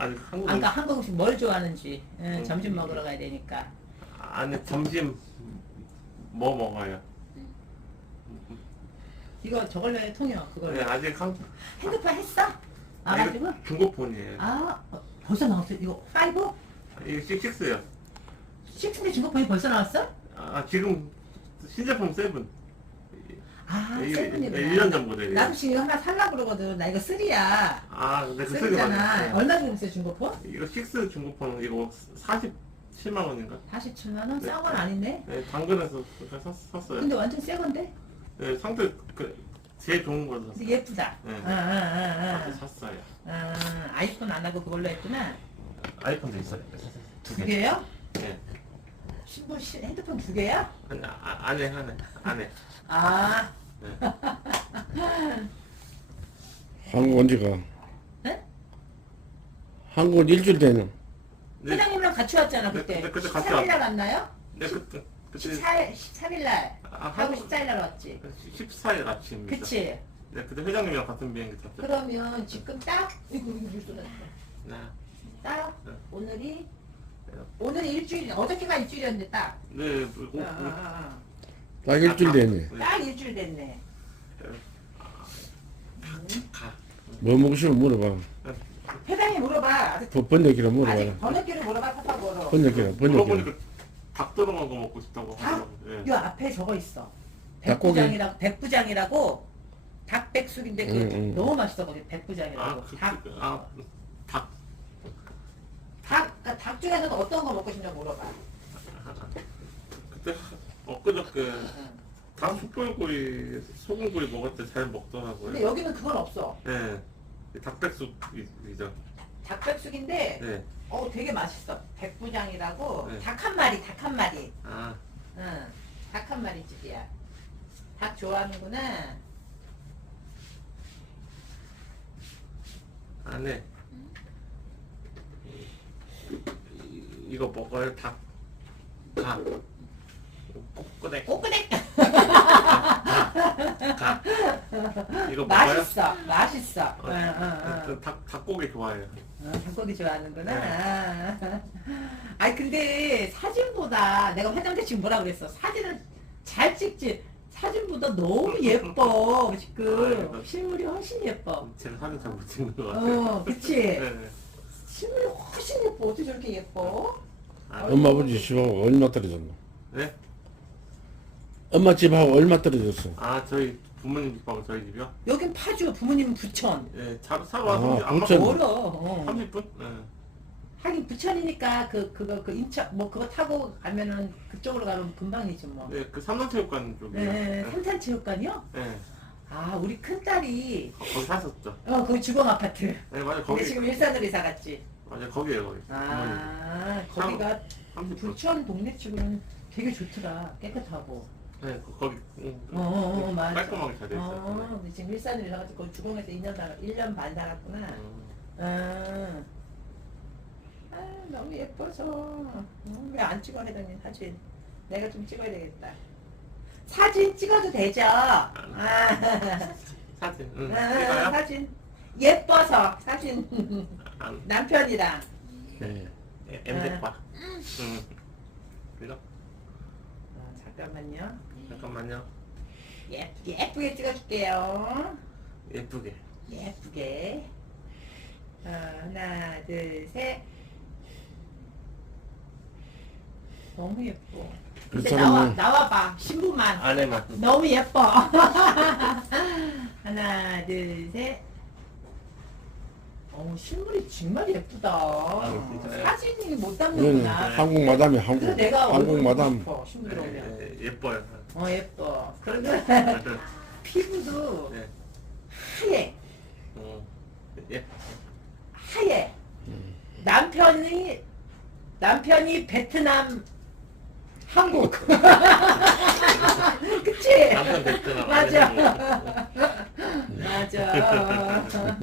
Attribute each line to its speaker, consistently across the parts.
Speaker 1: 아니 한국
Speaker 2: 아까 한국 음식 뭘 좋아하는지. 점심 먹으러 가야 되니까.
Speaker 1: 아니 점심 뭐 먹어요?
Speaker 2: 이거 저걸로 해 통역 그걸로.
Speaker 1: 네, 아직
Speaker 2: 핸드폰 했어? 와가지고?
Speaker 1: 이거 중고폰이에요.
Speaker 2: 벌써 나왔어? 이거 5?
Speaker 1: 이거 6요.
Speaker 2: 6인데 중고폰이 벌써 나왔어?
Speaker 1: 지금 신제품 7.
Speaker 2: 세븐이구나.
Speaker 1: 1년 전 모델이에요.
Speaker 2: 나도 지금 하나 살라 그러거든. 나 이거 3야.
Speaker 1: 근데 그
Speaker 2: 3잖아. 얼마 주고 있어요 중고폰?
Speaker 1: 이거 6 중고폰 이거 47만 원인가?
Speaker 2: 47만 원?
Speaker 1: 네.
Speaker 2: 싼 건 아니네.
Speaker 1: 네, 당근에서 샀어요.
Speaker 2: 근데 완전 새 건데?
Speaker 1: 네, 상태 제일 좋은 걸로
Speaker 2: 근데
Speaker 1: 샀어요.
Speaker 2: 예쁘다.
Speaker 1: 네. 샀어요.
Speaker 2: 아이폰 안 하고 그걸로 했구나.
Speaker 1: 아이폰도 있어요.
Speaker 2: 두 개요?
Speaker 1: 네.
Speaker 2: 신부 핸드폰 두 개야?
Speaker 1: 안에. 네.
Speaker 3: 한국 언제 가?
Speaker 2: 네?
Speaker 3: 한국은 일주일 되는.
Speaker 1: 네.
Speaker 2: 회장님이랑 같이 왔잖아 그때.
Speaker 1: 네, 그때 같이
Speaker 2: 13일 날 갔나요?
Speaker 1: 네, 그때
Speaker 2: 13일 날 하고 14일 날 왔지.
Speaker 1: 14일 아침이죠.
Speaker 2: 그치?
Speaker 1: 네, 그때 회장님이랑 같은 비행기 탔죠.
Speaker 2: 그러면 지금 딱 이거 물쏟았어.
Speaker 1: 네.
Speaker 2: 딱
Speaker 1: 네.
Speaker 2: 오늘이 일주일, 어저께가 일주일이었는데 딱.
Speaker 1: 네,
Speaker 3: 딱 일주일 되네.
Speaker 2: 딱 일주일 됐네.
Speaker 1: 가.
Speaker 3: 뭐 먹고 싶으면 물어봐.
Speaker 2: 회장님 물어봐. 아직
Speaker 3: 번역기로 물어봐라.
Speaker 2: 번역기를 물어봐 팝팝으로.
Speaker 3: 번역기로.
Speaker 1: 물어보니까 닭 들어간 거 먹고 싶다고 하더라고요. 예.
Speaker 2: 요 앞에 저거 있어.
Speaker 3: 닭고기.
Speaker 2: 백부장이라고 닭백숙인데 그 너무 맛있어 거기 백부장이라고. 닭 중에서도 어떤 거 먹고 싶냐고 물어봐.
Speaker 1: 그때 엊그저께 닭 숯불구이, 소금구이 먹을 때 잘 먹더라고요.
Speaker 2: 근데 여기는 그건 없어.
Speaker 1: 네, 닭백숙이죠.
Speaker 2: 닭백숙인데
Speaker 1: 네.
Speaker 2: 되게 맛있어. 백부장이라고
Speaker 1: 네.
Speaker 2: 닭 한 마리.
Speaker 1: 아,
Speaker 2: 응, 닭 한 마리 집이야. 닭 좋아하는구나.
Speaker 1: 안에 이거 먹어요. 닭. 꼬꼬댁.
Speaker 2: 꼬끄댁.
Speaker 1: 이거 먹어요?
Speaker 2: 맛있어. 응.
Speaker 1: 닭고기 좋아해요.
Speaker 2: 닭고기 좋아하는구나. 아니 근데 사진보다 내가 화장대 지금 뭐라 그랬어? 사진은 잘 찍지. 사진보다 너무 예뻐 지금. 실물이 훨씬 예뻐.
Speaker 1: 제가 사진 잘 못 찍는 것 같아요.
Speaker 2: 그치.
Speaker 1: 네.
Speaker 2: 실물이 훨씬 예뻐. 어떻게 저렇게 예뻐?
Speaker 3: 엄마 아버지 집하고 얼마 떨어졌노?
Speaker 1: 네?
Speaker 3: 엄마 집하고 얼마 떨어졌어?
Speaker 1: 저희 부모님 집하고 저희 집이요?
Speaker 2: 여긴 파주, 부모님은 부천.
Speaker 1: 예, 차로 와서
Speaker 3: 부천.
Speaker 2: 멀어.
Speaker 1: 30분?
Speaker 2: 하긴 부천이니까 그 인천 뭐 그거 타고 가면은 그쪽으로 가면 금방이지 뭐.
Speaker 1: 네, 그 삼산체육관 쪽이요.
Speaker 2: 네, 삼산체육관이요?
Speaker 1: 네,
Speaker 2: 우리 큰딸이
Speaker 1: 거기 샀었죠.
Speaker 2: 거기 주공 아파트.
Speaker 1: 네, 맞아요.
Speaker 2: 근데
Speaker 1: 거기.
Speaker 2: 지금 일산으로 이사 갔지.
Speaker 1: 맞아요, 거기에요, 거기.
Speaker 2: 거기가
Speaker 1: 30분.
Speaker 2: 부천 동네 쪽으로는 되게 좋더라. 깨끗하고.
Speaker 1: 네, 거기.
Speaker 2: 맞아.
Speaker 1: 깔끔하게 잘 돼 있어요.
Speaker 2: 근데 지금 일산으로 이사 가지고 주공에서 1년 반 살았구나. 너무 예뻐서. 왜 안 찍어 회장님 사진? 내가 좀 찍어야 되겠다. 사진 찍어도 되죠?
Speaker 1: 사진. 찍어요?
Speaker 2: 사진. 예뻐서 사진. 남편이랑.
Speaker 1: 네. 엠덱바. 그죠?
Speaker 2: 잠깐만요.
Speaker 1: 잠깐만요.
Speaker 2: 예쁘게 찍어줄게요.
Speaker 1: 예쁘게.
Speaker 2: 예쁘게. 하나, 둘, 셋. 너무 예뻐.
Speaker 3: 그
Speaker 2: 근데
Speaker 3: 사람은
Speaker 2: 나와봐. 신부만.
Speaker 1: 안에만.
Speaker 2: 너무 예뻐. 하나, 둘, 셋. 실물이 정말 예쁘다.
Speaker 1: 진짜요?
Speaker 2: 사진이 못
Speaker 3: 이거는
Speaker 2: 담는구나.
Speaker 3: 한국 마담이
Speaker 2: 그래서 내가
Speaker 3: 한국
Speaker 2: 얼굴이
Speaker 3: 마담.
Speaker 2: 예뻐, 신부로 오면.
Speaker 1: 네, 예뻐요.
Speaker 2: 예뻐. 그러면 피부도
Speaker 1: 네.
Speaker 2: 하얘.
Speaker 1: 예.
Speaker 2: 하얘. 남편이 베트남, 한국. 그치?
Speaker 1: 남편 베트남.
Speaker 2: 맞아.
Speaker 1: 아내는
Speaker 2: 맞아.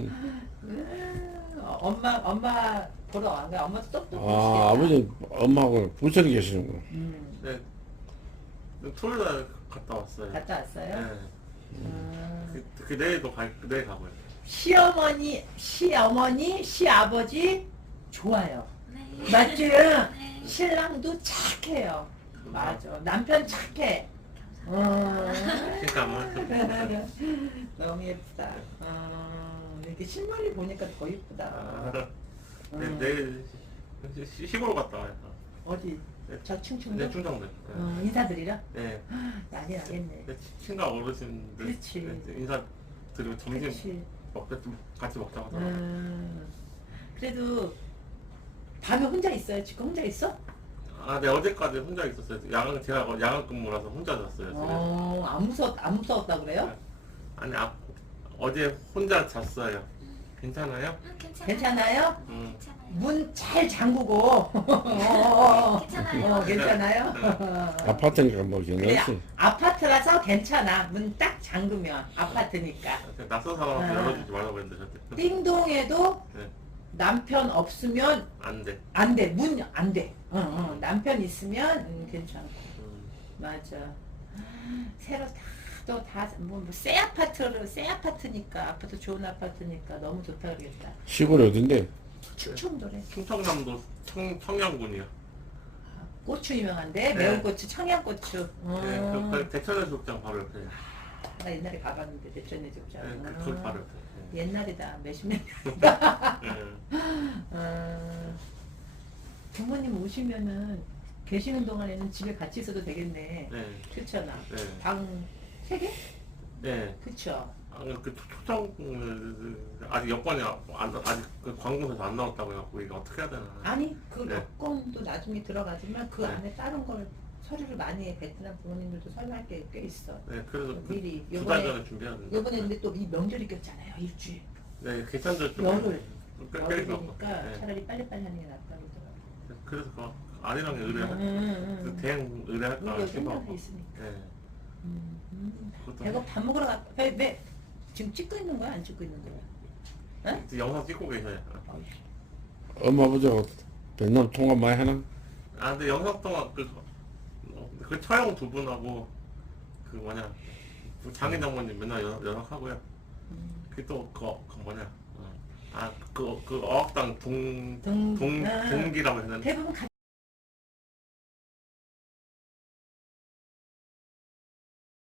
Speaker 2: 엄마 보러 안 가. 엄마도 똑똑하시겠다.
Speaker 3: 아버지 엄마하고 부천에 계시는구나.
Speaker 1: 네. 토요일 날 갔다 왔어요.
Speaker 2: 갔다 왔어요?
Speaker 1: 네. 내일 가고요.
Speaker 2: 시어머니, 시아버지, 좋아요.
Speaker 4: 네.
Speaker 2: 맞지?
Speaker 4: 네.
Speaker 2: 신랑도 착해요. 맞아. 남편 착해. 어.
Speaker 1: 진짜 뭐
Speaker 2: 너무 예쁘다. 이렇게 실물이 보니까 더 예쁘다.
Speaker 1: 아, 내일 시골 갔다 와요.
Speaker 2: 어디?
Speaker 1: 네.
Speaker 2: 저 충청도?
Speaker 1: 네, 충청도.
Speaker 2: 인사드리러?
Speaker 1: 네.
Speaker 2: 난리 나겠네.
Speaker 1: 네, 친가 어르신들
Speaker 2: 그렇지.
Speaker 1: 네, 인사 드리고 점심
Speaker 2: 그렇지.
Speaker 1: 좀 같이 먹자고 하더라고요.
Speaker 2: 그래도 밤에 혼자 있어요? 지금 혼자 있어?
Speaker 1: 아, 네, 어제까지 혼자 있었어요. 제가 야간 근무라서 혼자 잤어요. 집에.
Speaker 2: 안 무서웠다 그래요?
Speaker 1: 아니, 어제 혼자 잤어요. 괜찮아요?
Speaker 2: 괜찮아요?
Speaker 1: 음.
Speaker 4: 괜찮아요.
Speaker 2: 문 잘 잠그고.
Speaker 4: 괜찮아요.
Speaker 2: 괜찮아요?
Speaker 3: 아파트니까 뭐
Speaker 2: 그래,
Speaker 3: 괜찮지.
Speaker 2: 아파트라서 괜찮아. 문 딱 잠그면 아파트니까.
Speaker 1: 낯선 사람한테
Speaker 2: 아.
Speaker 1: 열어주지 말라고 했는데 저한테.
Speaker 2: 띵동에도
Speaker 1: 네,
Speaker 2: 남편 없으면
Speaker 1: 안 돼.
Speaker 2: 안 돼. 문 안 돼. 남편 있으면 괜찮고.
Speaker 1: 음.
Speaker 2: 맞아. 새로 새 아파트니까 아파트 좋은 아파트니까 너무 좋다 그러겠다.
Speaker 3: 시골이 어딘데?
Speaker 2: 충청도래.
Speaker 1: 충청남도 청양군이요.
Speaker 2: 고추 유명한데
Speaker 1: 네.
Speaker 2: 매운 고추, 청양고추.
Speaker 1: 네, 그 대천해수욕장 바로 옆에.
Speaker 2: 나 옛날에 가봤는데 대천해수욕장.
Speaker 1: 네, 그 바로 옆에. 네.
Speaker 2: 옛날이다. 몇십 년.
Speaker 1: 네.
Speaker 2: 부모님 오시면은 계시는 동안에는 집에 같이 있어도 되겠네.
Speaker 1: 네.
Speaker 2: 그렇잖아.
Speaker 1: 네.
Speaker 2: 방 3개?
Speaker 1: 네.
Speaker 2: 그쵸.
Speaker 1: 그 초청 아직 여건이 아직 그 관공서에서 안 나왔다고 해갖고 이거 어떻게 해야 되나.
Speaker 2: 아니 그
Speaker 1: 네.
Speaker 2: 여건도 나중에 들어가지만 그
Speaker 1: 네.
Speaker 2: 안에 다른 걸 서류를 많이 해. 베트남 부모님들도 서류할 게 꽤 있어.
Speaker 1: 네, 그래서
Speaker 2: 미리
Speaker 1: 두 달 전에 준비해야 된다.
Speaker 2: 요번에 근데 또 이 명절이 꼈잖아요. 일주일.
Speaker 1: 네, 계산도 좀
Speaker 2: 열흘.
Speaker 1: 뺄 거.
Speaker 2: 열흘이니까
Speaker 1: 네.
Speaker 2: 차라리 빨리빨리 하는 게 낫다고 그러더라고요.
Speaker 1: 그래서 그 아내랑 그 대행 의뢰할까
Speaker 2: 우리
Speaker 1: 싶어.
Speaker 2: 여기 있으니까.
Speaker 1: 네. 그것도
Speaker 2: 내가 밥 먹으러 갔다. 왜 지금 찍고 있는 거야? 안 찍고 있는 거야?
Speaker 1: 이제 영상 찍고 계셔요.
Speaker 3: 엄마 아버지하고 베트남 통화 많이 하나?
Speaker 1: 아, 근데 영상 통화 그 처형 두 분하고 그 뭐냐 그 장인 장모님 맨날 연락하고요. 그게 또그 뭐냐 그 어학당 동기라고 했는데
Speaker 2: 대부분